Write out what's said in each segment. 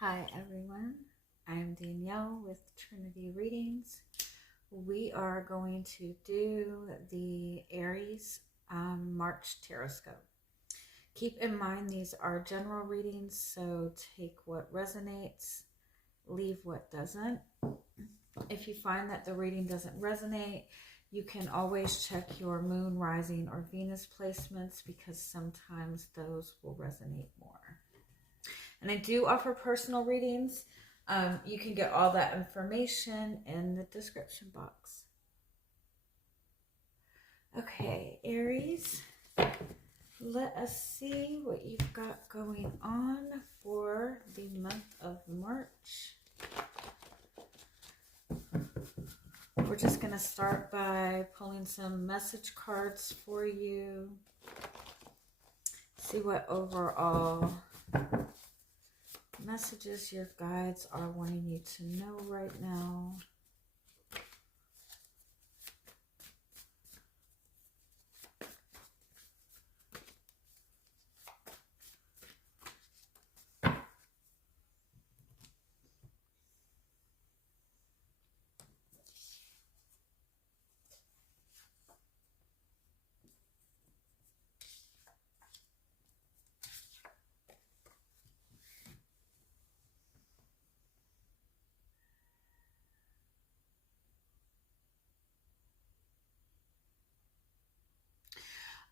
Hi everyone, I'm Danielle with Trinity Readings. We are going to do the Aries March Tarotscope. Keep in mind these are general readings, so take what resonates, leave what doesn't. If you find that the reading doesn't resonate, you can always check your moon, rising, or Venus placements because sometimes those will resonate more. And I do offer personal readings. You can get all that information in the description box. Okay, Aries, let us see what you've got going on for the month of March. We're just going to start by pulling some message cards for you. See what overall messages your guides are wanting you to know right now.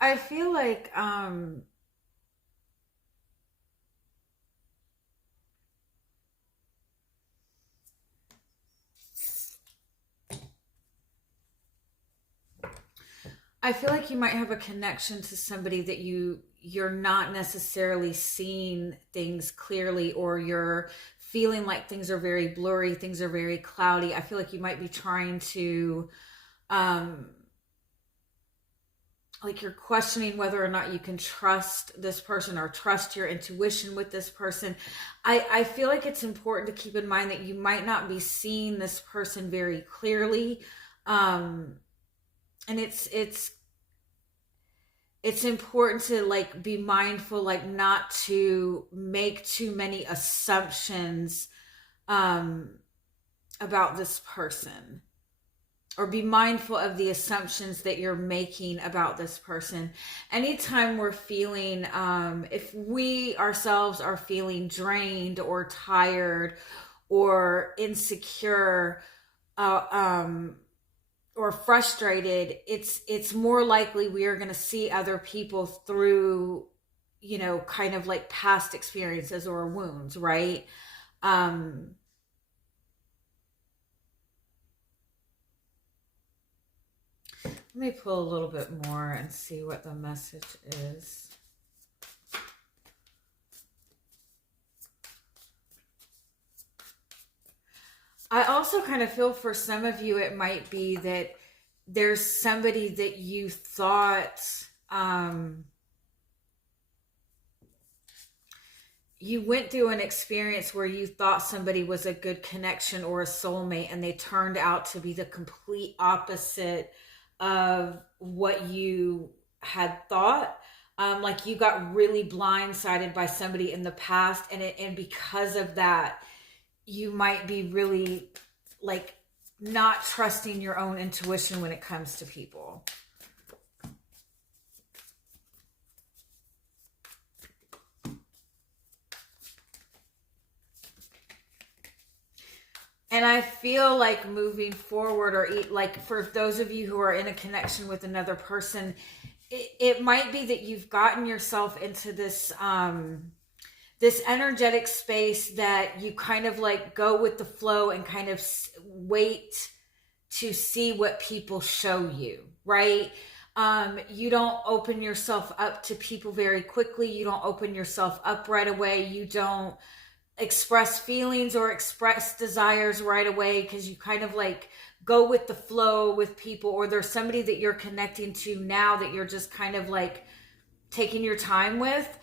I feel like you might have a connection to somebody that you're not necessarily seeing things clearly, or you're feeling like things are very blurry, things are very cloudy. I feel like you might be trying to like you're questioning whether or not you can trust this person or trust your intuition with this person. I feel like it's important to keep in mind that you might not be seeing this person very clearly. And it's important to like be mindful, like not to make too many assumptions about this person, or be mindful of the assumptions that you're making about this person. Anytime we're feeling, if we ourselves are feeling drained or tired or insecure, or frustrated, it's more likely we are going to see other people through, kind of like past experiences or wounds, right? Let me pull a little bit more and see what the message is. I also kind of feel for some of you, it might be that there's somebody that you thought you went through an experience where you thought somebody was a good connection or a soulmate, and they turned out to be the complete opposite of what you had thought. Like you got really blindsided by somebody in the past, and because of that, you might be really like not trusting your own intuition when it comes to people. And I feel like moving forward, or like for those of you who are in a connection with another person, it might be that you've gotten yourself into this this energetic space that you kind of like go with the flow and kind of wait to see what people show you, right? You don't open yourself up to people very quickly. You don't open yourself up right away. You don't express feelings or express desires right away, because you kind of like go with the flow with people, or there's somebody that you're connecting to now that you're just kind of like taking your time with,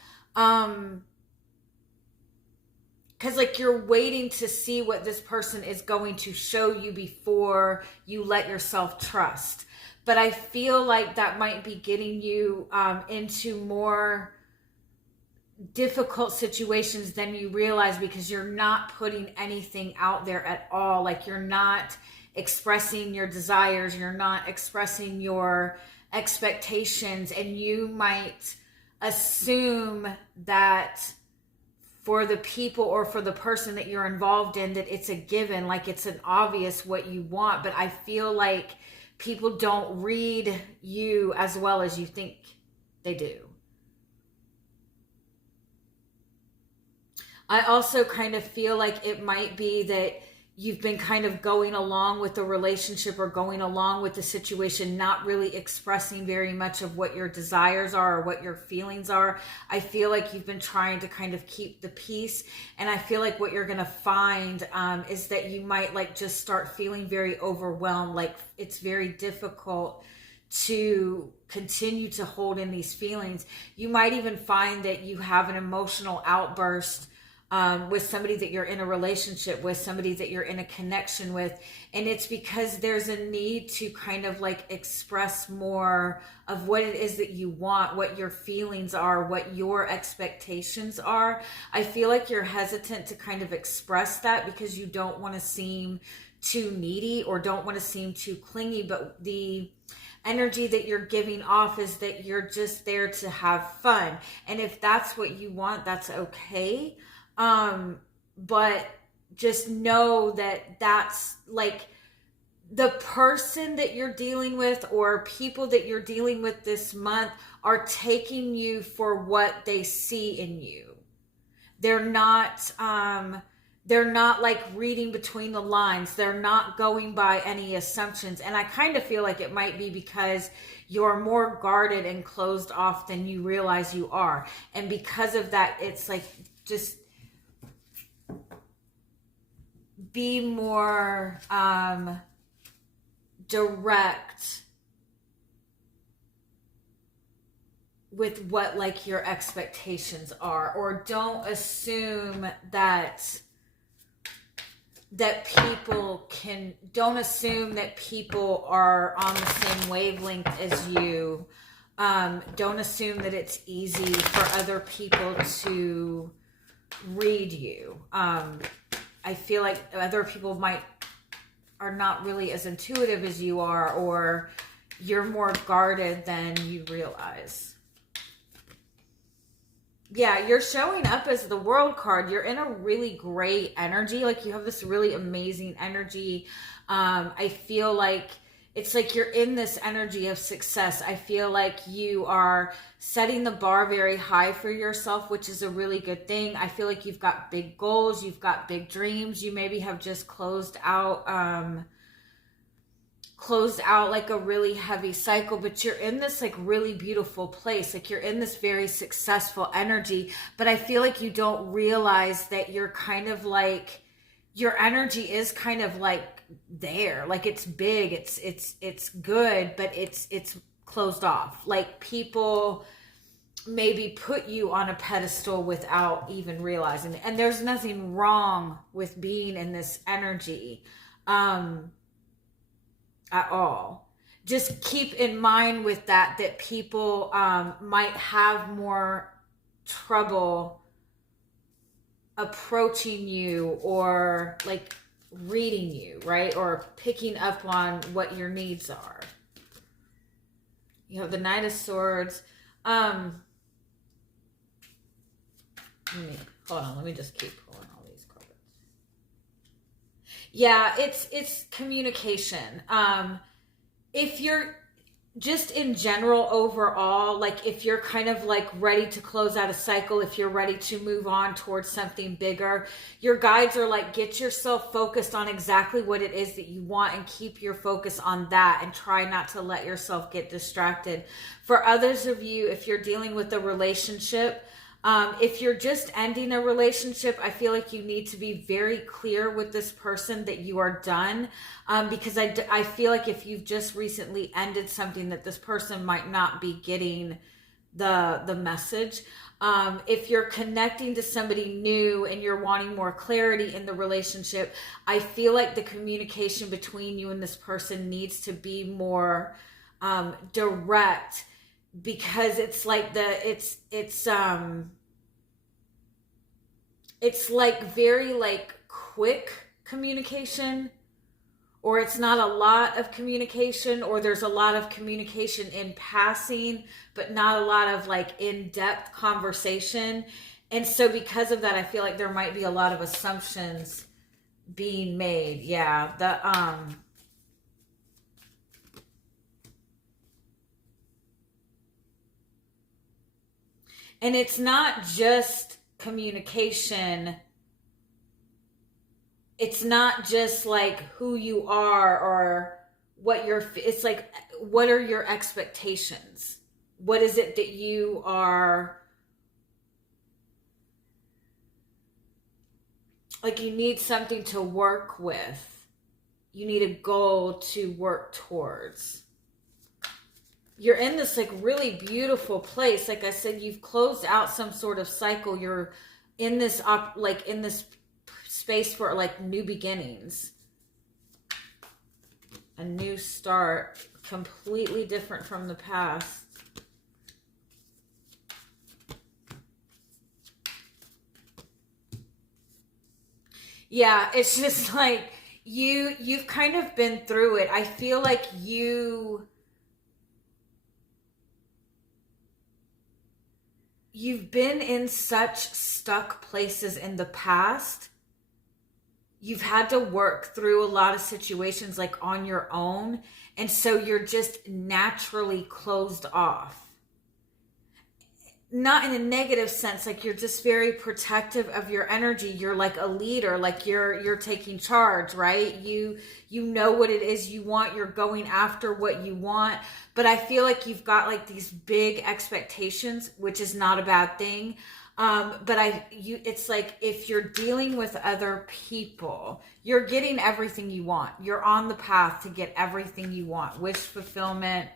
because like you're waiting to see what this person is going to show you before you let yourself trust. But I feel like that might be getting you into more difficult situations than you realize, because you're not putting anything out there at all. Like, you're not expressing your desires, you're not expressing your expectations, and you might assume that for the people or for the person that you're involved in, that it's a given, like it's an obvious what you want. But I feel like people don't read you as well as you think they do. I also kind of feel like it might be that you've been kind of going along with the relationship or going along with the situation, not really expressing very much of what your desires are or what your feelings are. I feel like you've been trying to kind of keep the peace. And I feel like what you're going to find is that you might like just start feeling very overwhelmed. Like, it's very difficult to continue to hold in these feelings. You might even find that you have an emotional outburst with somebody that you're in a relationship with, somebody that you're in a connection with. And it's because there's a need to kind of like express more of what it is that you want, what your feelings are, what your expectations are. I feel like you're hesitant to kind of express that because you don't want to seem too needy or don't want to seem too clingy. But the energy that you're giving off is that you're just there to have fun. And if that's what you want, that's okay. But just know that that's like the person that you're dealing with or people that you're dealing with this month are taking you for what they see in you. They're not like reading between the lines. They're not going by any assumptions. And I kind of feel like it might be because you're more guarded and closed off than you realize you are. And because of that, it's like, just be more direct with what like your expectations are, or don't assume that people are on the same wavelength as you. Don't assume that it's easy for other people to read you. I feel like other people are not really as intuitive as you are, or you're more guarded than you realize. Yeah, you're showing up as the World card. You're in a really great energy. Like, you have this really amazing energy. I feel like it's like you're in this energy of success. I feel like you are setting the bar very high for yourself, which is a really good thing. I feel like you've got big goals. You've got big dreams. You maybe have just closed out like a really heavy cycle, but you're in this like really beautiful place. Like, you're in this very successful energy, but I feel like you don't realize that you're kind of like, your energy is kind of like there, like it's big, it's good, but it's closed off. Like, people maybe put you on a pedestal without even realizing it. And there's nothing wrong with being in this energy at all. Just keep in mind with that people might have more trouble approaching you or like reading you, right? Or picking up on what your needs are. You have the Knight of Swords. Hold on, let me just keep pulling all these cards. Yeah, it's communication. If you're just in general overall, like if you're kind of like ready to close out a cycle, if you're ready to move on towards something bigger, your guides are like, get yourself focused on exactly what it is that you want and keep your focus on that, and try not to let yourself get distracted. For others of you, if you're dealing with a relationship, if you're just ending a relationship, I feel like you need to be very clear with this person that you are done. Because I feel like if you've just recently ended something, that this person might not be getting the message. If you're connecting to somebody new and you're wanting more clarity in the relationship, I feel like the communication between you and this person needs to be more direct. Because it's like it's like very like quick communication, or it's not a lot of communication, or there's a lot of communication in passing, but not a lot of like in-depth conversation. And so because of that, I feel like there might be a lot of assumptions being made. Yeah, and it's not just communication. It's not just like who you are or what it's like, what are your expectations? What is it that you are, like, you need something to work with. You need a goal to work towards. You're in this like really beautiful place. Like I said, you've closed out some sort of cycle. You're in this in this space for like new beginnings, a new start, completely different from the past. Yeah, it's just like you've kind of been through it. I feel like you've been in such stuck places in the past. You've had to work through a lot of situations like on your own. And so you're just naturally closed off. Not in a negative sense, like you're just very protective of your energy. You're like a leader, like you're taking charge, right? You know what it is you want. You're going after what you want. But I feel like you've got like these big expectations, which is not a bad thing. But it's like if you're dealing with other people, you're getting everything you want. You're on the path to get everything you want. Wish fulfillment,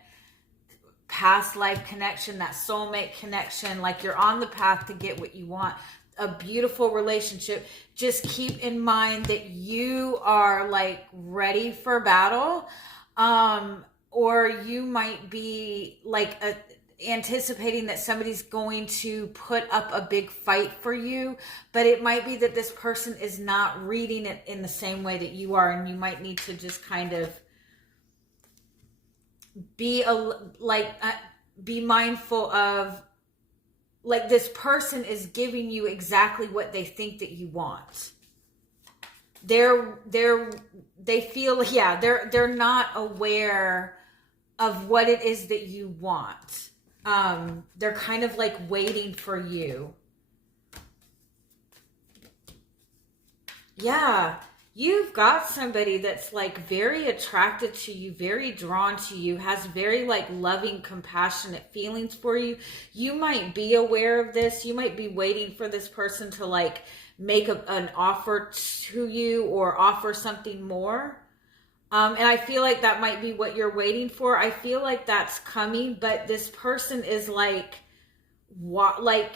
past life connection, that soulmate connection. Like you're on the path to get what you want. A beautiful relationship. Just keep in mind that you are like ready for battle. Or you might be like anticipating that somebody's going to put up a big fight for you, but it might be that this person is not reading it in the same way that you are, and you might need to just kind of be mindful of, like, this person is giving you exactly what they think that you want. They feel, yeah, they're not aware of what it is that you want. They're kind of like waiting for you. Yeah, you've got somebody that's like very attracted to you, very drawn to you, has very like loving, compassionate feelings for you. You might be aware of this. You might be waiting for this person to like make an offer to you or offer something more. And I feel like that might be what you're waiting for. I feel like that's coming, but this person is like, what, like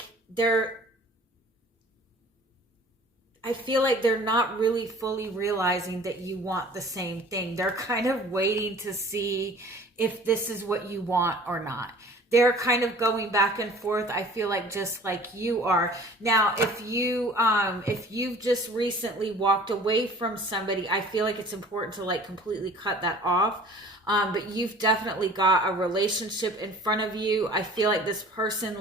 I feel like they're not really fully realizing that you want the same thing. They're kind of waiting to see if this is what you want or not. They're kind of going back and forth, I feel like, just like you are. Now, if you've just recently walked away from somebody, I feel like it's important to like completely cut that off. But you've definitely got a relationship in front of you. I feel like this person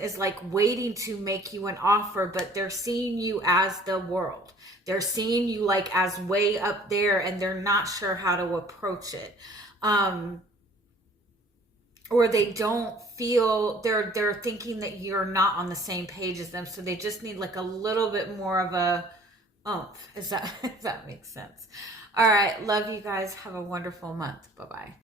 is like waiting to make you an offer, but they're seeing you as the world. They're seeing you like as way up there, and they're not sure how to approach it. Or they don't feel, they're thinking that you're not on the same page as them. So they just need like a little bit more of a oomph. If that makes sense. All right. Love you guys. Have a wonderful month. Bye-bye.